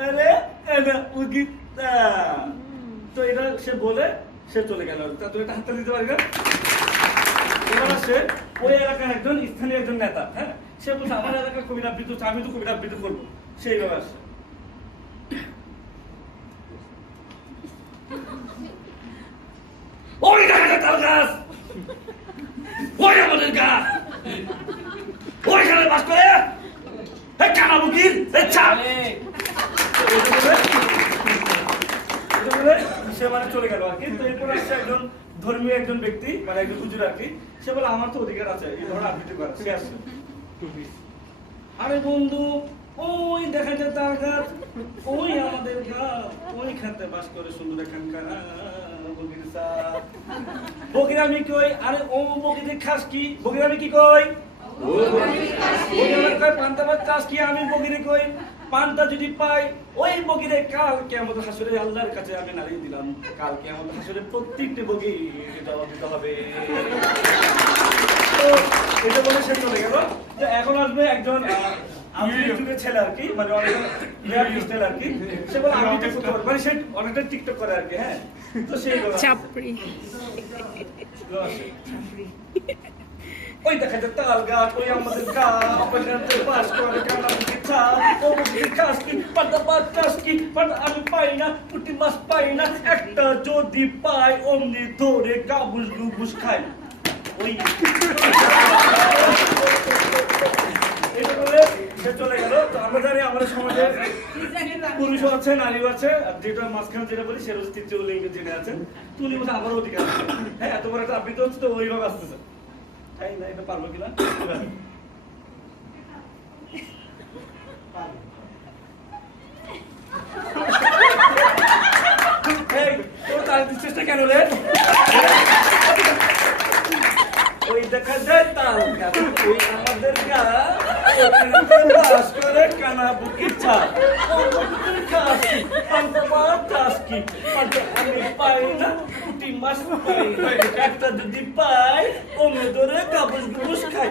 আরে এনা উগিতা। তো এটা সে বলে সে চলে গেল। তা তুই একটা হাততালি দিতে পারবি না? এবার আসে ওই এলাকার একজন স্থানীয় একজন নেতা, হ্যাঁ, সে বলছে আমার এলাকার কবিতা আবৃত্তি হচ্ছে, আমি তো কবিতা আবৃত্তি করবো। সেইভাবে আসে। ওই গাছটা তাল গাছ, ওই আমাদের গাছ, ওইখানে বাস করে এই কানামুখির এই ছাপ। সে মানে চলে গেল আর কি। তো এরপর আসছে একজন ধর্মীয় একজন ব্যক্তি, মানে একজন হুজুর আর কি। সে বলে আমার তো অধিকার আছে এই ধরনের আবৃত্তি করার। সে আসছে, আরে বন্ধু ওই দেখা যায় তার গাছ, ওই আমাদের গাছ, ওই খাতে বাস করে সুন্দর এখানকার বগির সাথ। বগির আমি কই, আরে ও বগির খাস কি? বগির আমি কি কই? পান্তা ভাত চাষ কি? আমি বগিরে কই পান্তা যদি পাই ওই বগিরে কাল কিয়ামত হাসরে আল্লাহর কাছে আমি নালিশ দিলাম, কাল কিয়ামত হাসরে প্রত্যেকটি বগি জবাব দিতে হবে। তো এটা বলে সে চলে গেল। তো এখন আসবে একজন ইউটিউবের ছেলে আর কি, মানে অনেকজন র্যাপ স্টাইল আর কি। সে বলে আমি তো করতে পারবো, মানে সে অনেকটা টিকটক করে আর কি। হ্যাঁ, তো সেই চাপড়ি ওই দেখা যায় তাল গাছ, ওই আমাদের গাছ, ওইখানে বাস করে কানামুখী ছাপ। ও মুখের কাজ কি? পান্তা ভাত চাষ কি? পান্তা আমি পাই না, পুঁটি মাছ পাই না, একটা যদি পাই অমনি ধরে গাবুস গুবুস খাই। ওই এটা বলে সে চলে গেল। তো আমরা জানি আমাদের সমাজে পুরুষও আছে, নারীও আছে, আর যেটা মাঝখানে যেটা বলি সেটা হচ্ছে তৃতীয় লিঙ্গে যেটা আছেন। তুমি বলতে আমারও অধিকার আছে। হ্যাঁ, এত বড় একটা আবৃত্তি হচ্ছে তো ওইভাবে আসতেছে। তাই না? এটা পারবো কিনা? চেষ্টা কেন রে? ওই দেখা যায় তাল গাছ, ওই আমাদের গাছ, বাস করে কানামুখির ছাপ। পান্তা ভাত চাষ কি? পান্তা আমি পাই না, পুঁটি মাছ পাই না, একটা যদি পাই অমনি ধরে গাবুস গুবুস খাই।